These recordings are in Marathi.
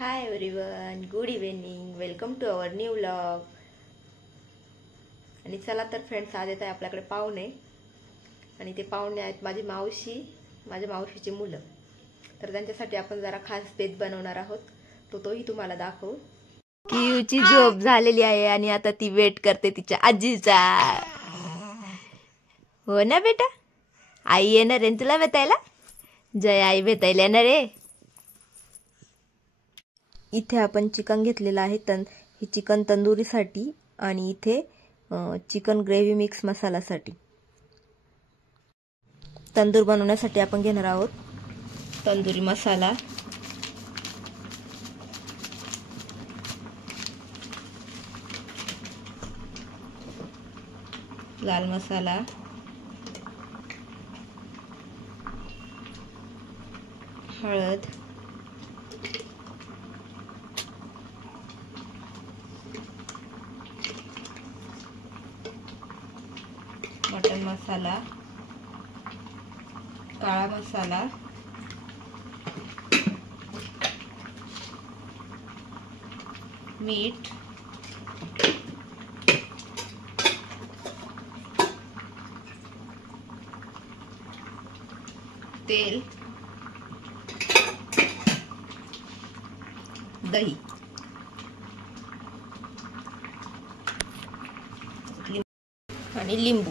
High everyone, good evening, welcome to our new vlog. आणि चला तर फ्रेंड्स, आज येत आहे आपल्याकडे पाहुणे. आणि ते पाहुणे आहेत माझी मावशी, माझ्या मावशीची मुलं. तर त्यांच्यासाठी आपण जरा खास बेत बनवणार आहोत, तोही तुम्हाला दाखवू. कियूची झोप झालेली आहे आणि आता ती वेट करते तिच्या आजीचा. हो ना बेटा, आई येणार आहे तुला भेटायला. जय आई भेटायला येणार आहे. इथे आपण चिकन घेतलेलं आहे. ही चिकन तंदुरीसाठी आणि इथे चिकन ग्रेव्ही मिक्स मसालासाठी. तंदूर बनवण्यासाठी आपण घेणार आहोत तंदुरी मसाला, लाल मसाला, हळद, मटन मसाला, काळा मसाला, मीठ, तेल, दही आणि लिंबू.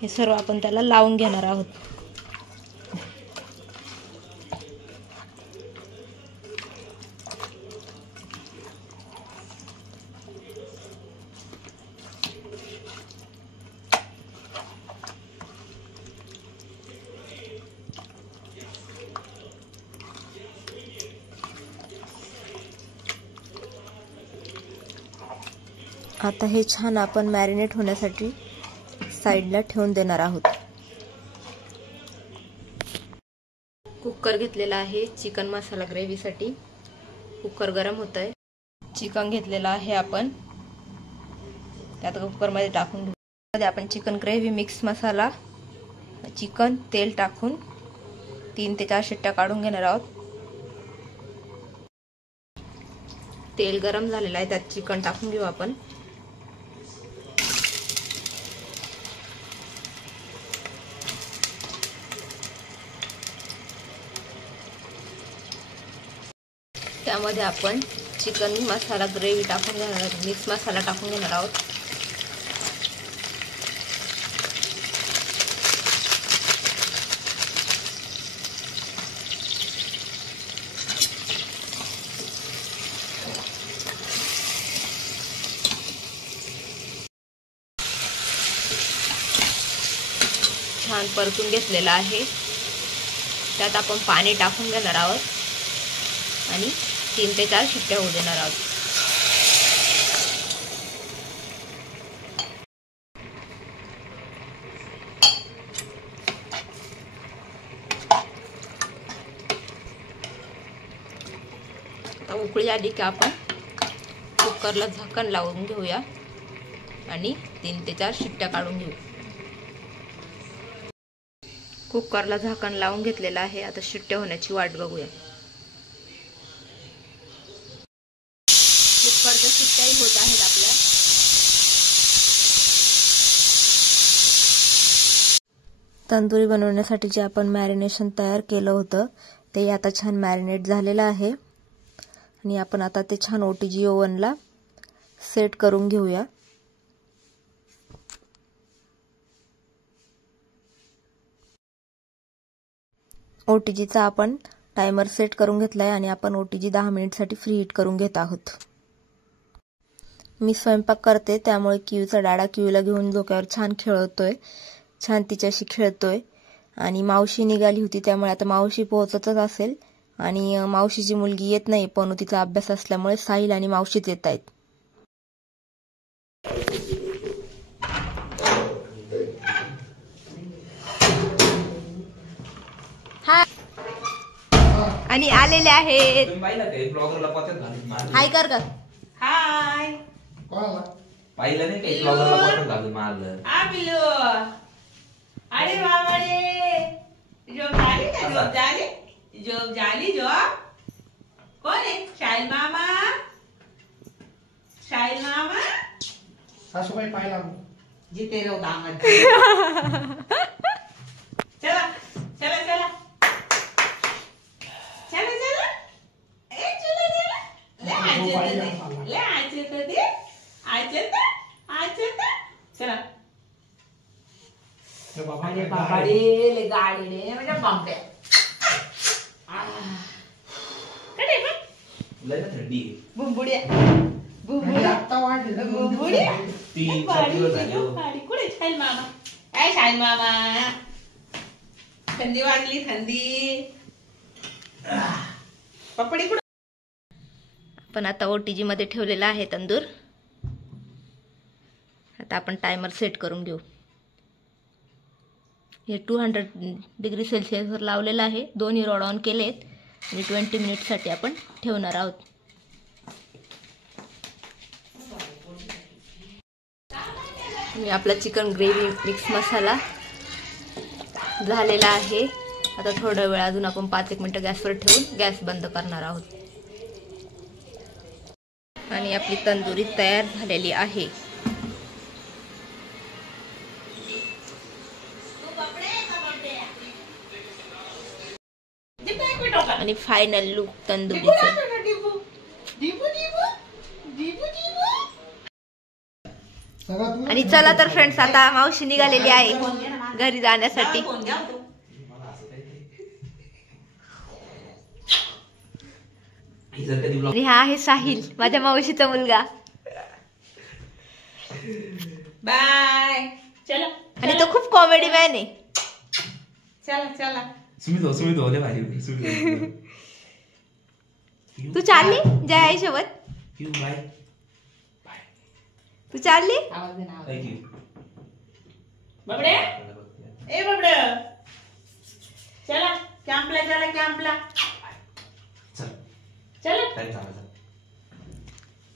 हे सर्व आपण त्याला लावून घेणार आहोत. आता हे छान आपण मॅरिनेट होण्यासाठी साईडला ठेवून देणार आहोत. कुकर घेतलेला आहे चिकन मसाला ग्रेव्हीसाठी. कुकर गरम होत आहे. चिकन घेतलेला आहे आपण, त्यात कुकरमध्ये टाकून घेऊ. मध्ये आपण चिकन ग्रेव्ही मिक्स मसाला, चिकन, तेल टाकून 3 ते 4 शिट्ट्या काढून घेणार आहोत. तेल गरम झालेलं आहे, त्यात चिकन टाकून घेऊ आपण. त्यामध्ये आपण चिकन मसाला ग्रेव्ही टाकून घेणार आहोत, मिक्स मसाला टाकून घेणार आहोत. छान परतून घेतलेला आहे. त्यात आपण पाणी टाकून घेणार आहोत आणि 3 ते 4 शिट्ट्या होऊ देणार आहोत. आता उकळी आली की आपण कुकरला झाकण लावून घेऊया आणि 3 ते 4 शिट्ट्या काढून घेऊ. कुकरला झाकण लावून घेतलेलं आहे. आता शिट्ट्या होण्याची वाट बघूया. कुकरच्या शिट्ट्याही होत आहेत आपल्या. तंदुरी बनवण्यासाठी जे आपण मॅरिनेशन तयार केलं होतं ते आता छान मॅरिनेट झालेलं आहे. आणि आपण आता ते छान ओटीजी ओव्हनला सेट करून घेऊया. ओटीजीचा आपण टायमर सेट करून घेतलाय आणि आपण ओटीजी 10 मिनिटसाठी फ्री हीट करून घेत आहोत. मी स्वयंपाक करते त्यामुळे कियूचा डाडा कियूला घेऊन डोक्यावर छान खेळतोय, छान तिच्याशी खेळतोय. आणि मावशी निघाली होती त्यामुळे आता मावशी पोहोचतच असेल. आणि मावशीची मुलगी येत नाही, पण तिचा अभ्यास असल्यामुळे साहिल आणि मावशीच येत आहेत. आणि आलेले आहेत. हाय कर का. हाय पाहिलं नाही काही ब्लॉगरला बॉटल घालून मारलं. पिल्लू. अरे बाबा रे, जॉब झाली का? जॉब झाली, जॉब झाली. जॉब कोण आहे? शाहील मामा. शाहील मामा. सासूबाई पाहिला जिथे राहू दामत. चला चला चला चला चला. ए चला चला. ले आचे कधी आचे चला. अरे बाबा रे, ले गाडी रे म्हणजे बंपे. कडे बघ. लय ना थंडी. बुंबुड्या आता वाढले बुंबुड्या. 3-4 दिवस झाले हो. गाडी कुठे शाहील मामा? काय शाहील मामा? थंडी वाजली थंडी. पपडी कुठे? पण आता OTG मध्ये ठेवलेला आहे तंदूर. आता आपण टायमर सेट करून घेऊ. हे 200°C वर लावलेलं आहे. दोन्ही रॉड ऑन केलेत आणि 20 मिनिटसाठी आपण ठेवणार आहोत. आणि आपला चिकन ग्रेव्ही मिक्स मसाला झालेला आहे. आता थोडा वेळ अजून आपण 5-1 मिनिटं गॅसवर ठेवून गॅस बंद करणार आहोत. आणि आपली तंदुरी तयार झालेली आहे. आणि फायनल लुक तंदुरीचा. आणि चला तर फ्रेंड्स, आता मावशी निघालेली आहे घरी जाण्यासाठी. आणि हा आहे साहिल, माझ्या मावशीचा मुलगा. बाय. चला. आणि तो खूप कॉमेडी मॅन आहे. चला चला. सुमित होले भारी. तू चालली जय आई सोबत? बाय. तू चालली? आवाज दे ना. थँक्यू. बबडे, ए बबडे, चला कॅम्पला. चला कॅम्पला. चल. चला. काय चालायचं?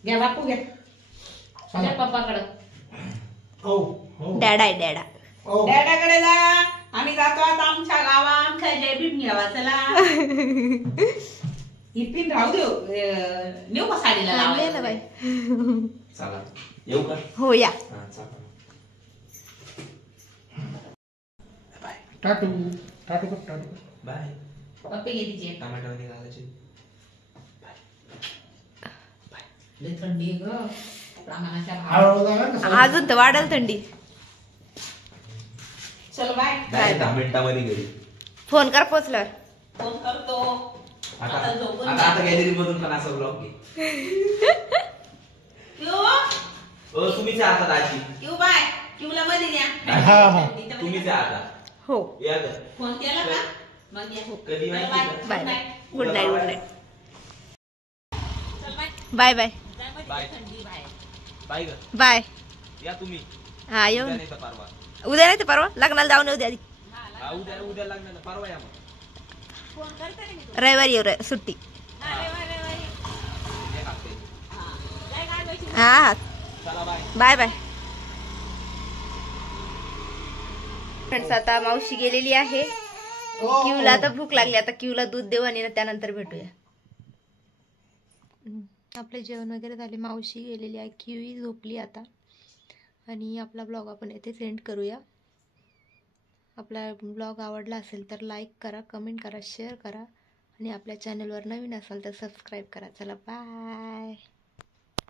घ्या बापू घ्या. चला पप्पाकडं. डॅडा आहे डॅडा. डॅडाकडे जा. आम्ही जातो आता आमच्या गावा. आमच्या जयभीम घ्यावा. चला. ही पिन राहू देऊ. नेऊ का साडीला लावायला? बाई चला येऊ का? हो या. हा चला. टाटू टाटू टाटू. बाय. पप्पे घे तिचे. टमाटर मध्ये घालायचे. लय थंडी ग. प्रमाणाच्या अजून तर वाढल थंडी. चल बाय. बाय. 10 मिनिटांमध्ये घरी. फोन कर पोचल्यावर. फोन करतो. आता झोपून आता गॅलरी मधून पण असं ब्लॉग घे. तुम्हीच आता दाची. Q by. क्यूला मध्ये द्या. हा. तुम्हीच आता. हो. या ग. फोन केला का? मग या. कधी माहिती का? Bye bye. Good night good night. Bye bye bye. Bye ग. बाय. या तुम्ही. हा येऊ. उद्या नाही तर परवा. उद्या नाही तर परवा लग्नाला जाऊन येऊ द्या आधी. हा उद्या लागणार ना. परवा या मग. रविवारी येऊ सुट्टी. एक हफ्ते. हा हा. चला बाय. Bye bye. फ्रेंड्स आता मावशी गेलेली आहे. क्यूला आता भूक लागली. आता क्यूला दूध देऊ आणि त्यानंतर भेटूया. आपले जेवण वगैरे झाले. मावशी गेलेली आहे. क्यू झोपली आता. आणि आपला ब्लॉग आपण येथे सेंड करूया. आपला ब्लॉग आवडला असेल तर लाईक करा, कमेंट करा, शेअर करा आणि आपल्या चॅनलवर नवीन असाल तर सबस्क्राईब करा. चला बाय.